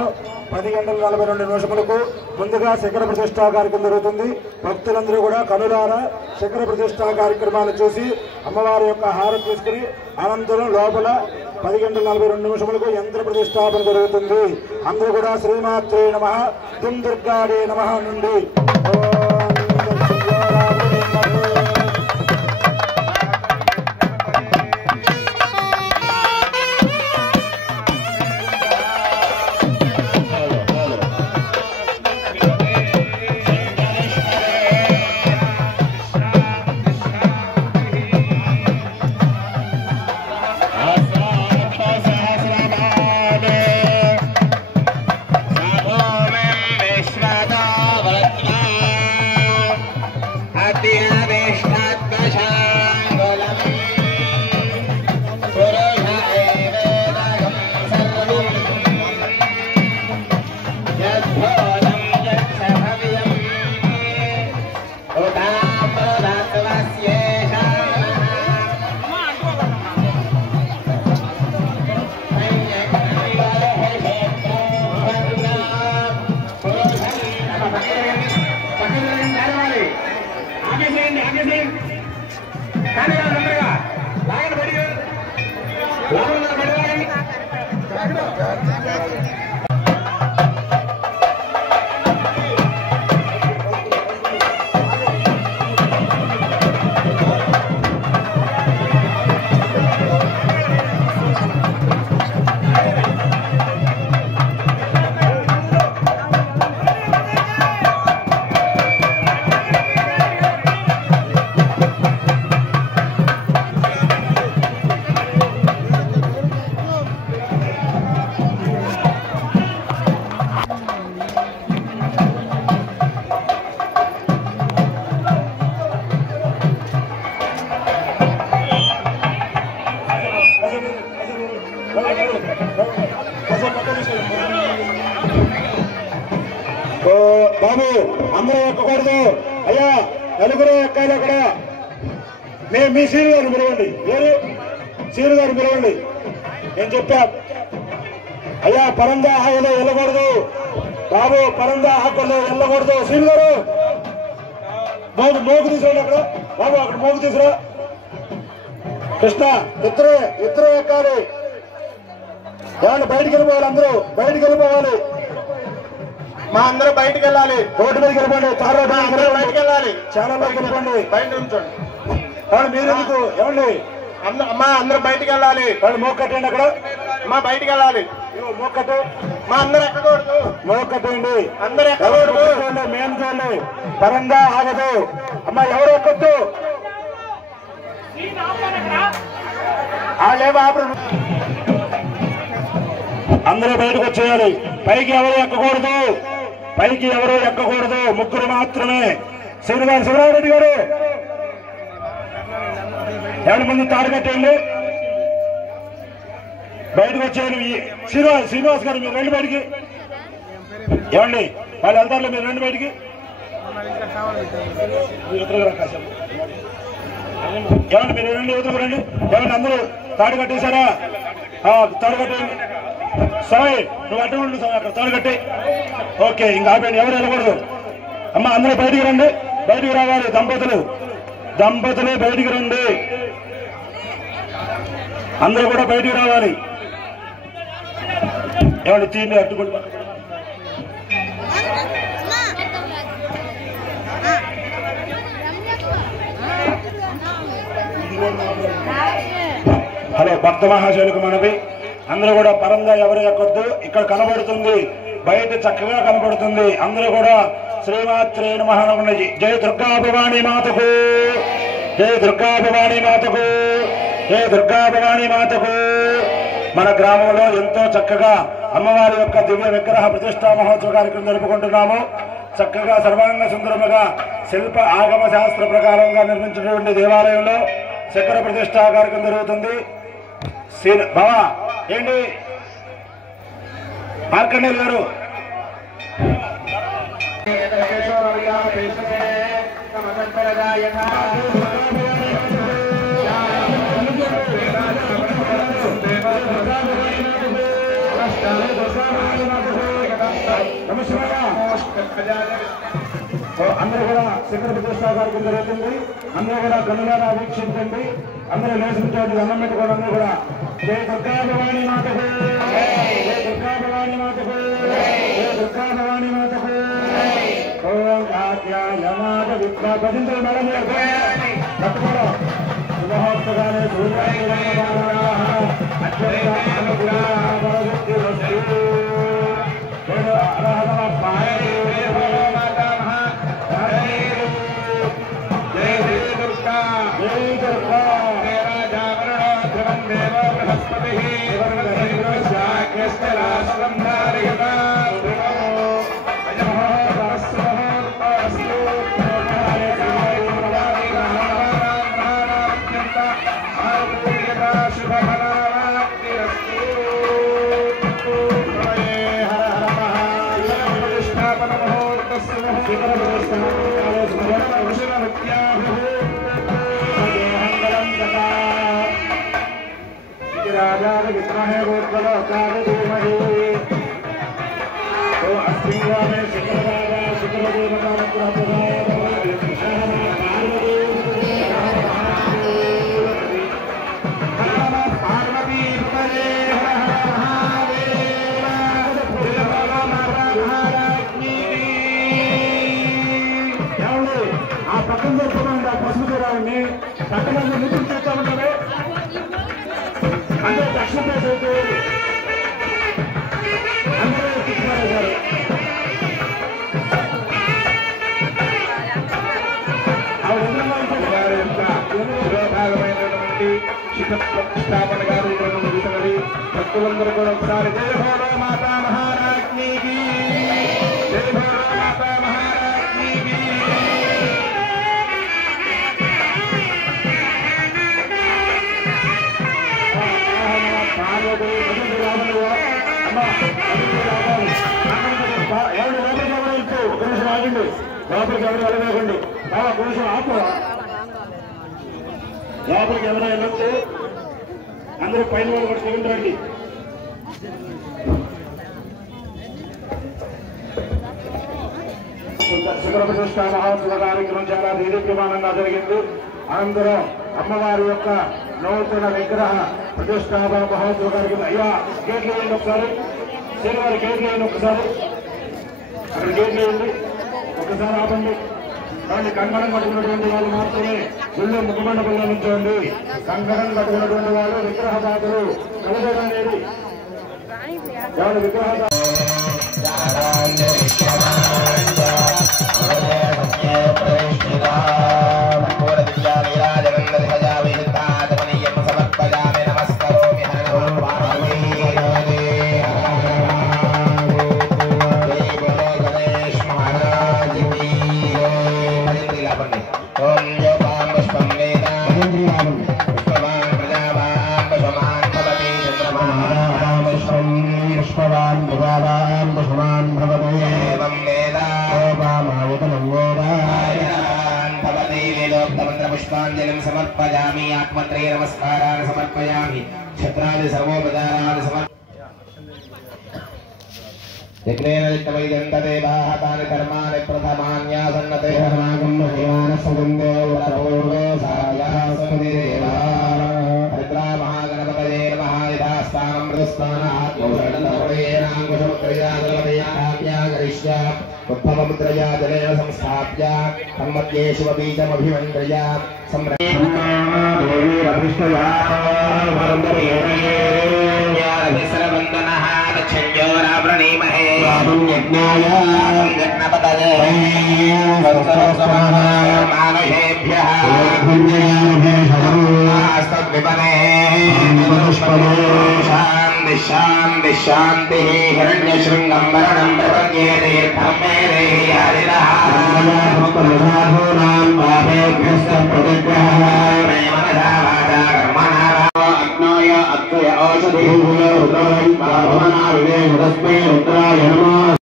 సాయంత్రం 10:42 ముందుగా శిఖర ప్రతిష్ఠా కార్యక్రమం జరుగుతుంది. భక్తులందరూ కూడా కనులారా శిఖర ప్రతిష్ఠా కార్యక్రమాన్ని చూసి అమ్మవారి యొక్క హారం తీసుకుని అనంతరం లోపల 10:42 యంత్ర ప్రతిష్టాపన జరుగుతుంది. అందరూ కూడా శ్రీమాత్రే నమః దుం దుర్గాడే నమః నుండి బాబు అందరూ ఎక్కకూడదు అయ్యా, నలుగురు ఎక్కాలి. అక్కడ మీ సీను గారు పిలవండి, వేరు సీను గారు పిలవండి. నేను చెప్పా అయ్యా, పరంగా ఆకులో వెళ్ళకూడదు బాబు, పరంగా ఆకుల్లో వెళ్ళకూడదు. సీను గారు మోగు తీసుకురండి. అక్కడ బాబు అక్కడ మోగు తీసుకురా. కృష్ణ ఇద్దరు ఎక్కాలి. ఏమన్నా బయటికి వెళ్ళిపోవాలి, అందరూ బయటికి వెళ్ళిపోవాలి. మా అందరూ బయటకు వెళ్ళాలి. రోడ్డు మీదకి వెళ్ళిపోండి, బయటకు వెళ్ళాలి. చాలా బయటకు వెళ్ళిపోండి, బయట ఉంచండి. మీరు ఎందుకు ఏమండి అమ్మా, అందరూ బయటకు వెళ్ళాలి. వాళ్ళు మోకట్టండి. అక్కడ మా బయటకు వెళ్ళాలి. మోకట్టు. మా అందరూ ఎక్కకూడదు. మోకట్టండి, అందరూ ఎక్కకూడదు. మేము చూడండి, పరంగా ఆగదు. అమ్మా ఎవరు ఎక్కొద్దు. అందరూ బయటకు వచ్చేయాలి. పైకి ఎవరు ఎక్కకూడదు, పైకి ఎవరు ఎక్కకూడదు. ముగ్గురు మాత్రమే. శివరామరెడ్డి గారు ఎవరి ముందు తాడు కట్టేయండి. బయటకు వచ్చేయండి. శ్రీనివాస్ గారు మీరు రెండు బయటికి. ఏమండి వాళ్ళు వెళ్తారులే, మీరు రెండు బయటికి. ఏమండి మీరు రెండు యువతకు రండి. ఏమండి అందరూ తాడు కట్టేశారా? తాడు కట్టేయండి. సాయి నువ్వు అడ్డు ఉండు, సాయి అక్కడ తాడు కట్టి. ఓకే, ఇంకా ఆపండి, ఎవరు వెళ్ళకూడదు. అమ్మ అందరూ బయటికి రండి, బయటికి రావాలి. దంపతులు బయటికి రండి, అందరూ కూడా బయటికి రావాలి. ఏమండి తీయండి, అడ్డుకోండి. హలో భక్త మహాశైలకు మనవి, అందరూ కూడా పరంగా ఎవరు ఎక్కొద్దు. ఇక్కడ కనబడుతుంది, బయట చక్కగా కనబడుతుంది. అందరూ కూడా శ్రీమాత్రే నమః. జై దుర్గా భవానీ మాతకు, జై దుర్గా భవానీ మాతకు, జై దుర్గా భవానీ మాతకు. మన గ్రామంలో ఎంతో చక్కగా అమ్మవారి యొక్క దివ్య విగ్రహ ప్రతిష్టా మహోత్సవ కార్యక్రమం జరుపుకుంటున్నాము. చక్కగా సర్వాంగ సుందరముగా శిల్ప ఆగమ శాస్త్ర ప్రకారంగా నిర్మించినటువంటి దేవాలయంలో శిఖర ప్రతిష్టా కార్యక్రమం జరుగుతుంది. బావా ఏంటి మార్కండేయులు గారు అందరూ కూడా శిఖర ప్రతిష్టా కార్యక్రమం జరుగుతుంది. అందరూ కూడా కనులారా వీక్షించండి. అందరూ లేచిన చోటు అన్నం పెట్టుకోండి. అందరూ కూడా జై దుర్గా భవానీ మాతకు, జై దుర్గా భవానీ మాతకు, జై దుర్గా భవానీ మాతకు. ఓం కాత్యాయనాథ విద్యా భజంతులు మేడం పట్టుకోవడం శుభహోత్తగానే राजा विद्महे गोत्रोत्ताय धीमहि तो अस्मिन् में शुक्रराजा शुक्रदेवता अनुग्रहप्रदाय पार्वती पदे ఆ పక్కన దొరుకుతున్న పసుపు చూడాలని పక్కన నిపుణులు చేస్తా ఉంటారు. అందరూ దక్షిణ పేరు అందరూ ఎక్కించుకున్నారు. వారి యొక్క పురోభాగమైనటువంటి శిఖర ప్రతిష్టాపన కార్యక్రమం ముగిసినది. భక్తులందరూ కూడా ఒకసారి జయ భోలో మాతా మహారాజ్ఞీకి, జయ భోలో మాతా మహారాజ్ఞీకి. ఎవరు లోపలికి ఎవరు వెళ్తూ ఒక నిమిషం ఆగండి. లోపలికి ఎవరు వెళ్ళలేకండి. ఒక నిమిషం ఆపు. లోపలికి ఎవరు వెళ్ళొచ్చు. అందరూ పైన వాళ్ళు కూడా చెల్లించండి. శిఖర ప్రతిష్ఠా మహోత్సవ కార్యక్రమం చాలా దీర్ఘమానంగా జరిగింది. అనంతరం అమ్మవారి యొక్క నూతన విగ్రహ ప్రతిష్టాపన మహోత్సవ కార్యక్రమం. అయ్యా గేట్లు వేయండి ఒకసారి. శ్రీవారి గేట్లు వేయండి ఒకసారి. అక్కడ గేట్లు వేయండి ఒకసారి ఆపండి. కానీ కంకణం కట్టుకున్నటువంటి వాళ్ళు మాత్రమే గుళ్ళో ముఖమండపంలో నుంచోండి. కంకణం కట్టుకున్నటువంటి వాళ్ళు విగ్రహ దాతలు కలగడం అనేది ఎవరు విగ్రహ पुष्पांजलिं समर्पयामि आत्मत्रय नमस्कारान् समर्पयामि छत्रादि सर्वोपचारान् यज्ञेन लिप्तमैदन्तदेवाः तानि कर्माणि प्रथमान्यासन्नते हरमागं महिमानस्सुगन्धो वरपूर्वो सायाः सन्धिदेवा हरिद्रा महागणपतये नमः यथास्थानं मृदुस्थानात्मोषणेनाङ्कुशमुद्रया करिष्या उत्तममुद्रया जलेन संस्थाप्य तन्मध्ये शिवबीजमभिमन्त्र्या सम्राट् वन्दनः यज्ञाय यज्ञपतये मानुषेभ्यः शान्ति शान्ति शान्तिः हिरण्यशृङ्गं वरणं प्रपद्ये तीर्थं मे देहि हरिरः मनसा वाचा कर्मणा अग्नोय अद्वय औषधिः रुद्राय नमः।